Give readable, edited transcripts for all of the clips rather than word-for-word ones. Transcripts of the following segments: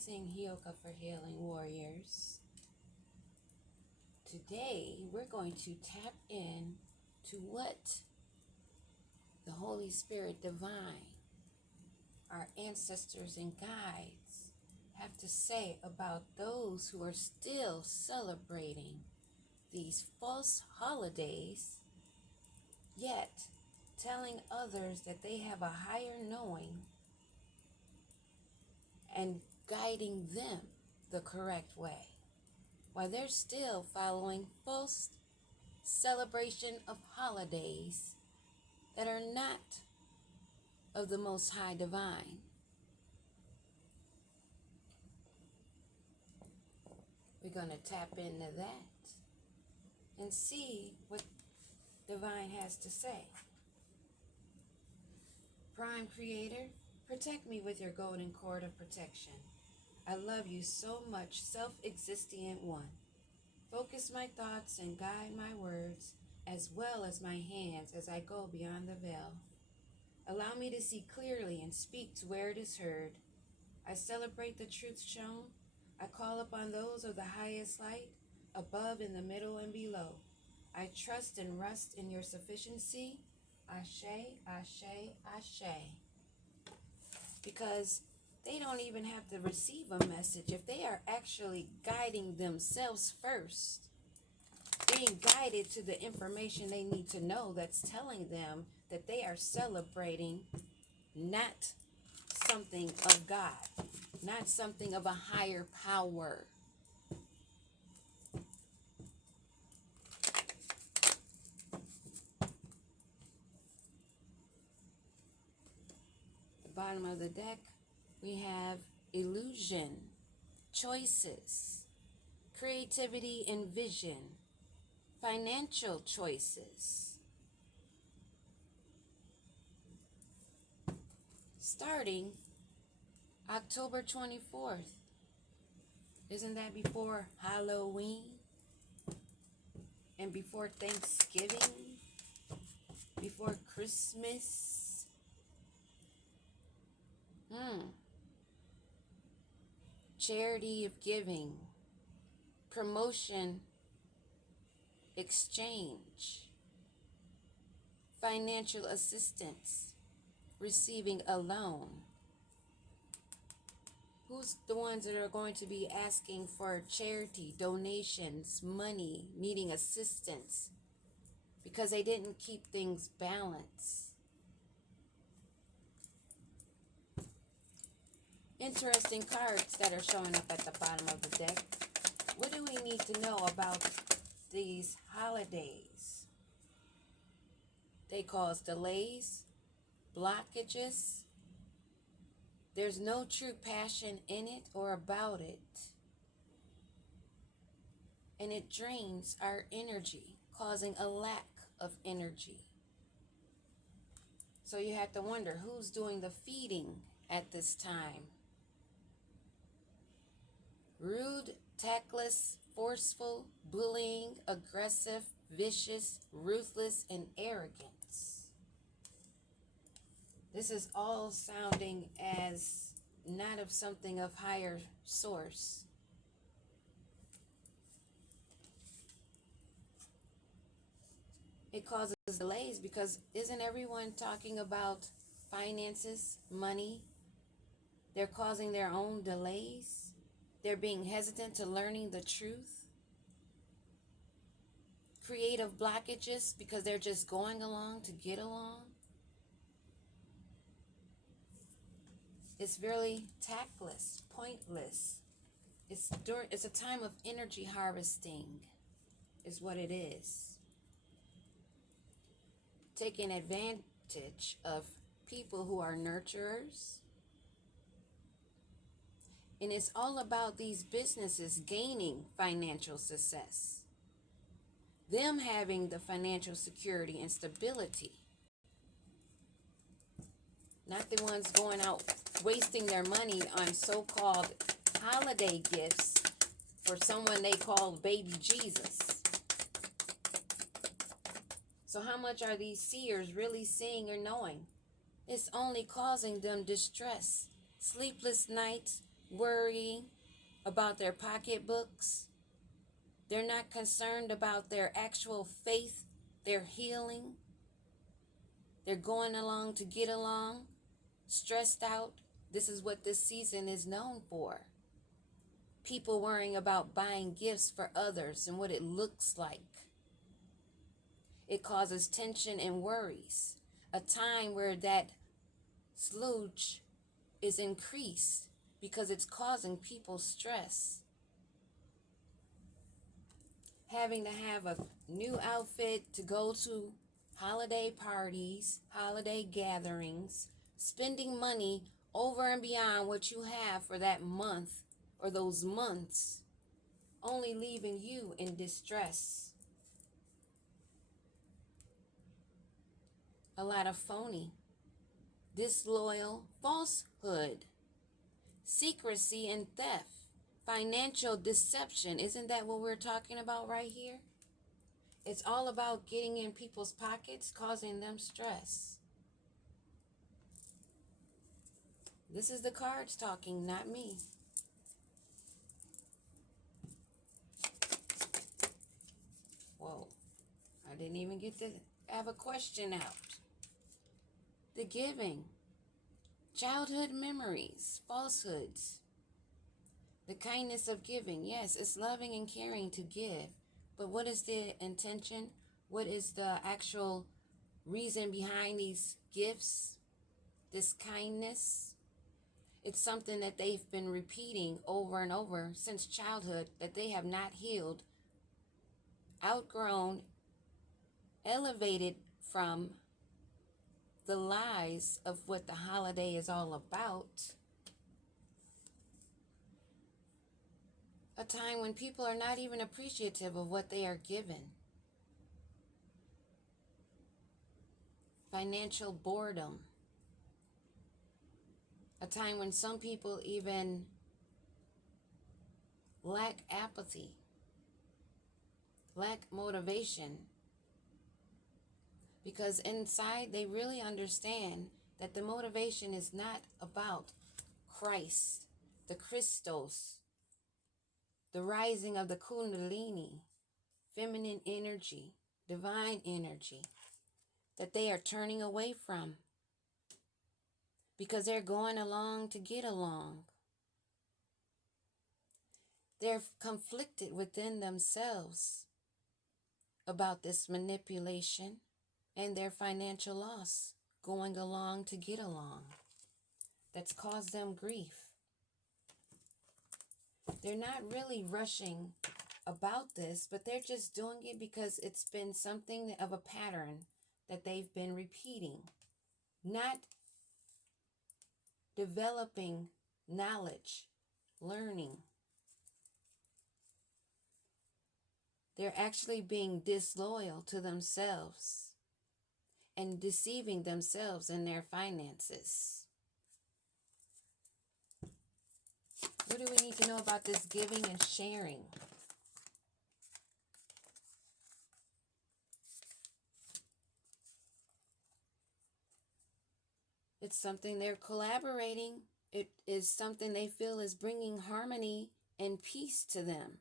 Rising Hyoka for Healing Warriors. Today we're going to tap in to what the Holy Spirit Divine, our ancestors and guides, have to say about those who are still celebrating these false holidays, yet telling others that they have a higher knowing and guiding them the correct way, while they're still following false celebration of holidays that are not of the Most High Divine. We're going to tap into that and see what Divine has to say. Prime Creator, protect me with your golden cord of protection. I love you so much, self-existent one. Focus my thoughts and guide my words, as well as my hands as I go beyond the veil. Allow me to see clearly and speak to where it is heard. I celebrate the truth shown. I call upon those of the highest light, above, in the middle, and below. I trust and rest in your sufficiency. Ashe, ashe, ashe. Because they don't even have to receive a message if they are actually guiding themselves first, being guided to the information they need to know that's telling them that they are celebrating not something of God, not something of a higher power. The bottom of the deck, we have illusion, choices, creativity and vision, financial choices. Starting October 24th. Isn't that before Halloween? And before Thanksgiving? Before Christmas? Charity of giving, promotion, exchange, financial assistance, receiving a loan. Who's the ones that are going to be asking for charity, donations, money, needing assistance because they didn't keep things balanced? Interesting cards that are showing up at the bottom of the deck. What do we need to know about these holidays? They cause delays, blockages. There's no true passion in it or about it. And it drains our energy, causing a lack of energy. So you have to wonder who's doing the feeding at this time. Rude, tactless, forceful, bullying, aggressive, vicious, ruthless, and arrogance. This is all sounding as not of something of higher source. It causes delays because isn't everyone talking about finances, money? They're causing their own delays. They're being hesitant to learning the truth. Creative blockages because they're just going along to get along. It's really tactless, pointless. It's a time of energy harvesting is what it is. Taking advantage of people who are nurturers. And it's all about these businesses gaining financial success. Them having the financial security and stability. Not the ones going out wasting their money on so-called holiday gifts for someone they call baby Jesus. So how much are these seers really seeing or knowing? It's only causing them distress, sleepless nights, worry about their pocketbooks. They're not concerned about their actual faith, their healing. They're going along to get along, stressed out. This is what this season is known for. People worrying about buying gifts for others and what it looks like. It causes tension and worries. A time where that sludge is increased because it's causing people stress. Having to have a new outfit to go to holiday parties, holiday gatherings, spending money over and beyond what you have for that month or those months, only leaving you in distress. A lot of phony, disloyal falsehood, secrecy and theft, financial deception. Isn't that what we're talking about right here? It's all about getting in people's pockets, causing them stress. This is the cards talking, not me. Whoa, I didn't even get to have a question out. The giving, childhood memories, falsehoods. The kindness of giving, yes, it's loving and caring to give. But what is the intention? What is the actual reason behind these gifts? This kindness? It's something that they've been repeating over and over since childhood that they have not healed, outgrown, elevated from the lies of what the holiday is all about. A time when people are not even appreciative of what they are given. Financial boredom. A time when some people even lack apathy, lack motivation, because inside they really understand that the motivation is not about Christ, the Christos, the rising of the Kundalini, feminine energy, divine energy, that they are turning away from because they're going along to get along. They're conflicted within themselves about this manipulation and their financial loss, going along to get along. That's caused them grief. They're not really rushing about this, but they're just doing it because it's been something of a pattern that they've been repeating, not developing knowledge, learning. They're actually being disloyal to themselves and deceiving themselves in their finances. What do we need to know about this giving and sharing? It's something they're collaborating. It is something they feel is bringing harmony and peace to them,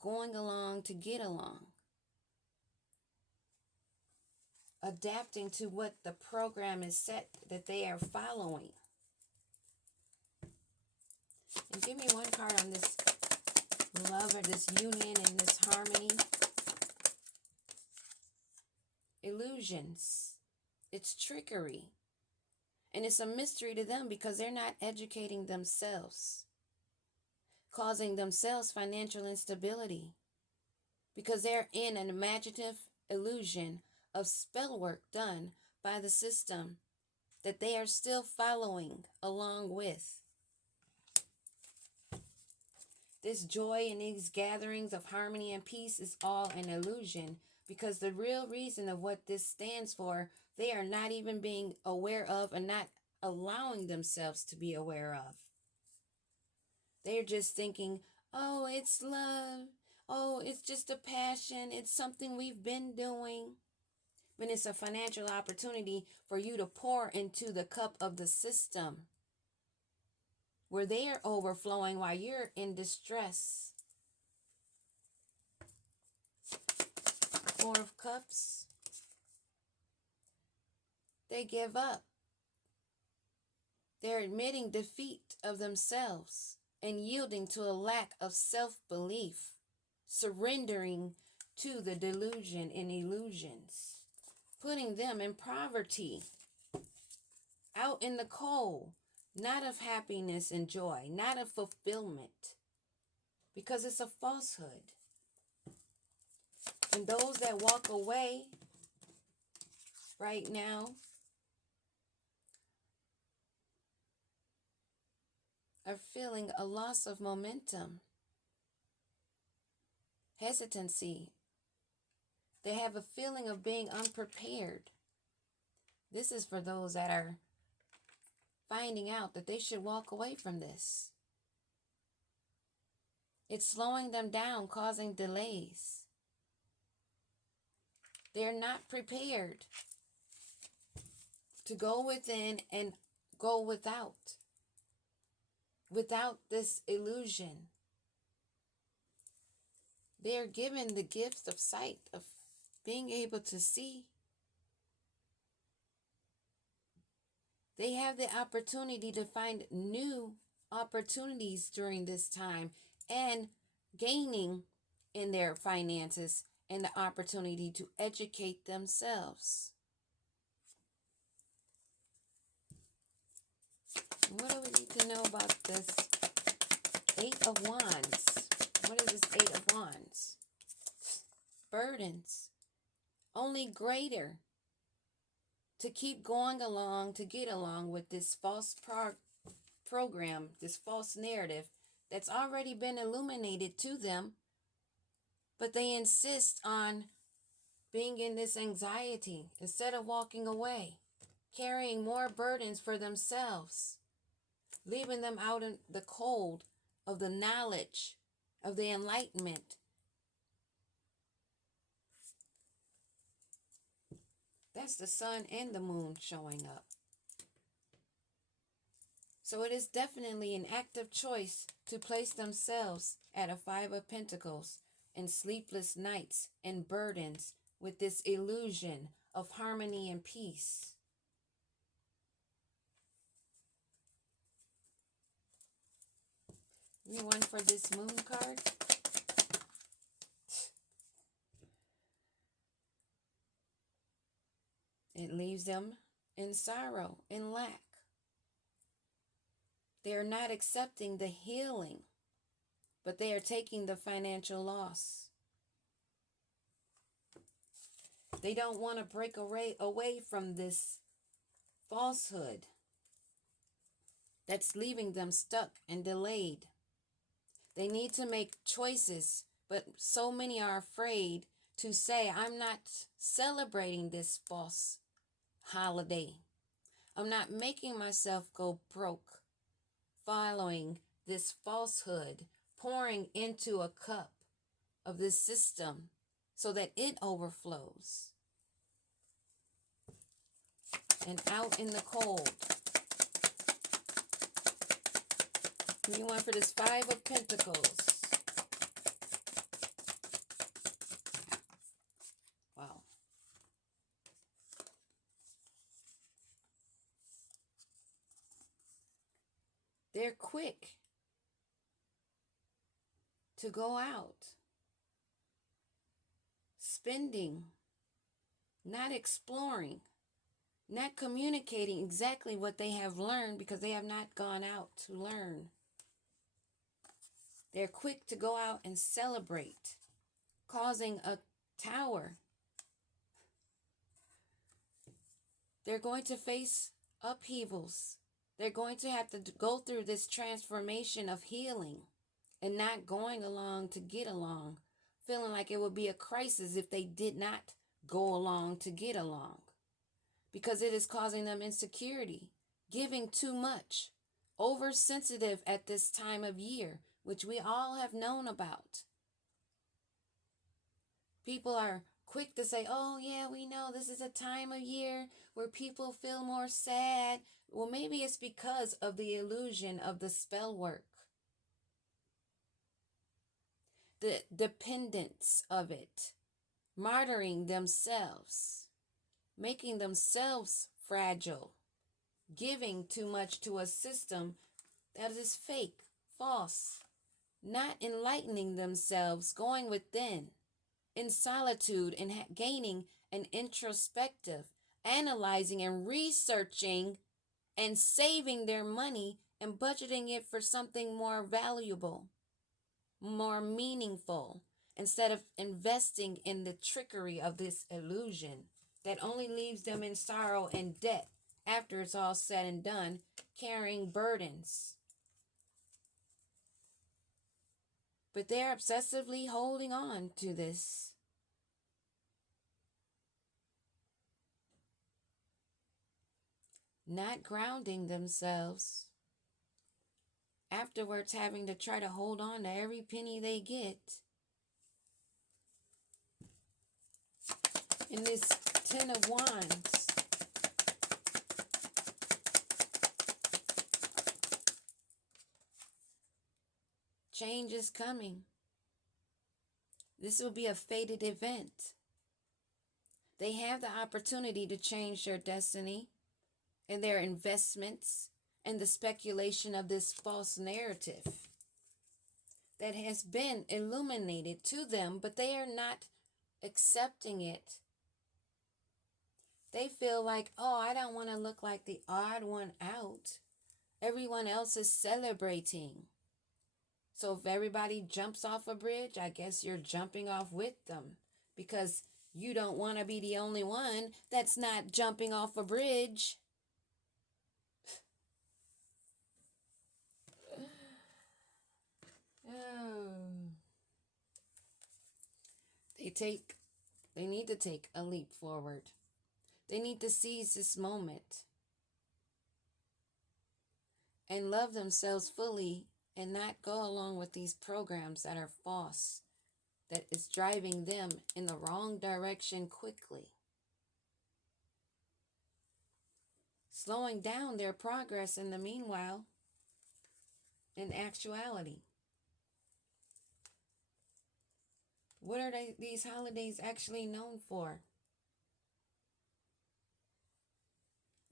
going along to get along, adapting to what the program is set that they are following. And give me one card on this love or this union and this harmony. Illusions. It's trickery. And it's a mystery to them because they're not educating themselves, causing themselves financial instability because they're in an imaginative illusion of spell work done by the system that they are still following along with. This joy in these gatherings of harmony and peace is all an illusion because the real reason of what this stands for, they are not even being aware of and not allowing themselves to be aware of. They're just thinking, oh, it's love. Oh, it's just a passion. It's something we've been doing. When it's a financial opportunity for you to pour into the cup of the system, where they are overflowing while you're in distress. Four of Cups. They give up. They're admitting defeat of themselves and yielding to a lack of self-belief, surrendering to the delusion and illusions, putting them in poverty, out in the cold, not of happiness and joy, not of fulfillment, because it's a falsehood. And those that walk away right now are feeling a loss of momentum, hesitancy. They have a feeling of being unprepared. This is for those that are finding out that they should walk away from this. It's slowing them down, causing delays. They're not prepared to go within and go without this illusion. They're given the gift of sight, of being able to see. They have the opportunity to find new opportunities during this time and gaining in their finances and the opportunity to educate themselves. What do we need to know about this Eight of Wands? What is this Eight of Wands? Burdens. Only greater. To keep going along, to get along with this false program, this false narrative that's already been illuminated to them, but they insist on being in this anxiety instead of walking away, carrying more burdens for themselves, leaving them out in the cold of the knowledge, of the enlightenment. That's the sun and the moon showing up. So it is definitely an active choice to place themselves at a Five of Pentacles and sleepless nights and burdens with this illusion of harmony and peace. We want for this moon card. It leaves them in sorrow, in lack. They are not accepting the healing, but they are taking the financial loss. They don't want to break away from this falsehood that's leaving them stuck and delayed. They need to make choices, but so many are afraid to say, I'm not celebrating this false holiday. I'm not making myself go broke following this falsehood, pouring into a cup of this system so that it overflows. And out in the cold. You want for this Five of Pentacles. Wow. They're quick to go out, spending, not exploring, not communicating exactly what they have learned because they have not gone out to learn. They're quick to go out and celebrate, causing a tower. They're going to face upheavals. They're going to have to go through this transformation of healing and not going along to get along, feeling like it would be a crisis if they did not go along to get along, because it is causing them insecurity, giving too much, oversensitive at this time of year, which we all have known about. People are quick to say, oh yeah, we know this is a time of year where people feel more sad, Well, maybe it's because of the illusion of the spell work, the dependence of it, martyring themselves, making themselves fragile, giving too much to a system that is fake, false, not enlightening themselves, going within, in solitude and gaining an introspective, analyzing and researching and saving their money and budgeting it for something more valuable, more meaningful, instead of investing in the trickery of this illusion that only leaves them in sorrow and debt after it's all said and done, carrying burdens. But they're obsessively holding on to this. Not grounding themselves. Afterwards, having to try to hold on to every penny they get. In this Ten of Wands, change is coming. This will be a fated event. They have the opportunity to change their destiny and their investments and the speculation of this false narrative that has been illuminated to them, but they are not accepting it. They feel like, oh, I don't want to look like the odd one out. Everyone else is celebrating. So if everybody jumps off a bridge, I guess you're jumping off with them because you don't want to be the only one that's not jumping off a bridge. Oh. They need to take a leap forward. They need to seize this moment and love themselves fully and not go along with these programs that are false, that is driving them in the wrong direction quickly, slowing down their progress in the meanwhile, in actuality. What are these holidays actually known for?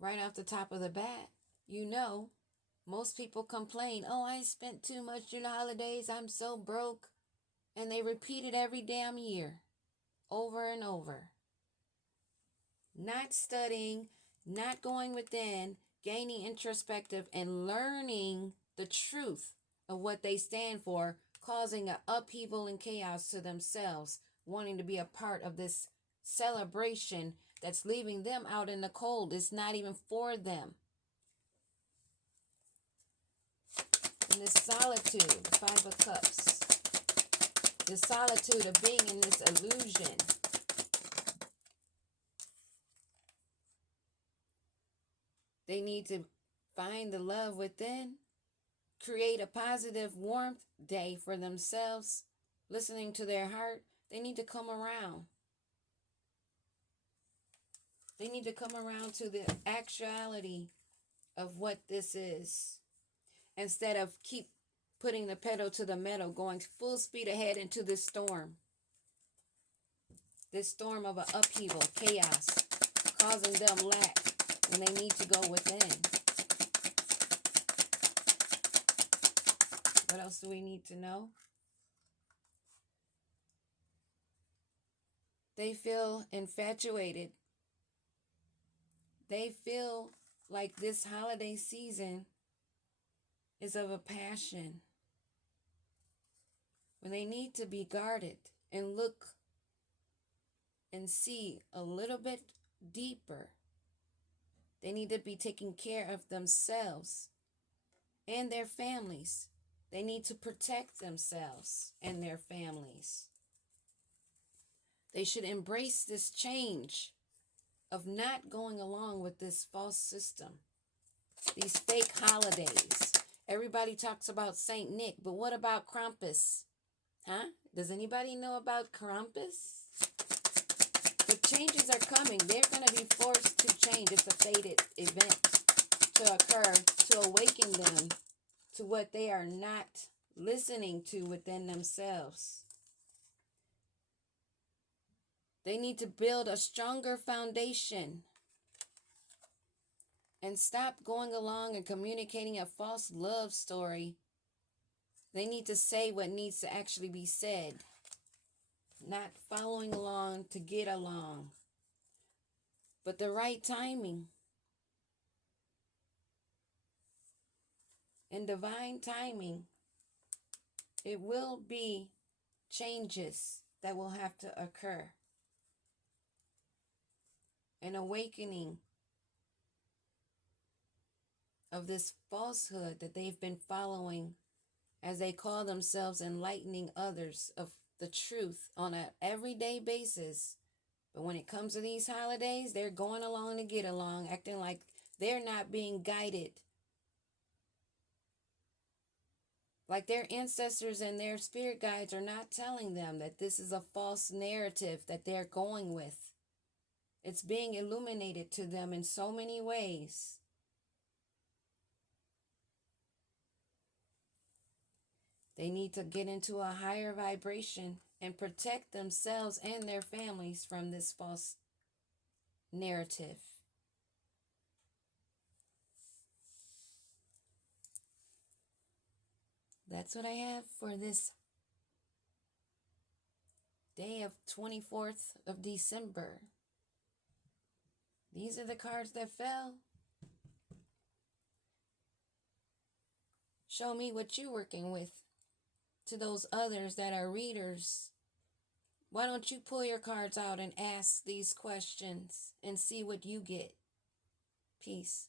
Right off the top of the bat, most people complain, oh, I spent too much during the holidays, I'm so broke. And they repeat it every damn year, over and over. Not studying, not going within, gaining introspective and learning the truth of what they stand for, causing an upheaval and chaos to themselves, wanting to be a part of this celebration that's leaving them out in the cold. It's not even for them. And this solitude, Five of Cups, the solitude of being in this illusion. They need to find the love within, create a positive warmth day for themselves, listening to their heart. They need to come around. They need to come around to the actuality of what this is, instead of keep putting the pedal to the metal, going full speed ahead into this storm of an upheaval, chaos, causing them lack when they need to go within. What else do we need to know? They feel infatuated. They feel like this holiday season is of a passion, when they need to be guarded and look and see a little bit deeper. They need to be taking care of themselves and their families. They need to protect themselves and their families. They should embrace this change of not going along with this false system, these fake holidays. Everybody talks about Saint Nick, but what about Krampus? Huh? Does anybody know about Krampus? But changes are coming. They're going to be forced to change. It's a fated event. to occur to awaken them to what they are not listening to within themselves. They need to build a stronger foundation and stop going along and communicating a false love story. They need to say what needs to actually be said, not following along to get along, but the right timing. In divine timing, it will be changes that will have to occur. An awakening of this falsehood that they've been following as they call themselves enlightening others of the truth on an everyday basis. But when it comes to these holidays, they're going along to get along, acting like they're not being guided. Like their ancestors and their spirit guides are not telling them that this is a false narrative that they're going with. It's being illuminated to them in so many ways. They need to get into a higher vibration and protect themselves and their families from this false narrative. That's what I have for this day of 24th of December. These are the cards that fell. Show me what you're working with. To those others that are readers, why don't you pull your cards out and ask these questions and see what you get? Peace.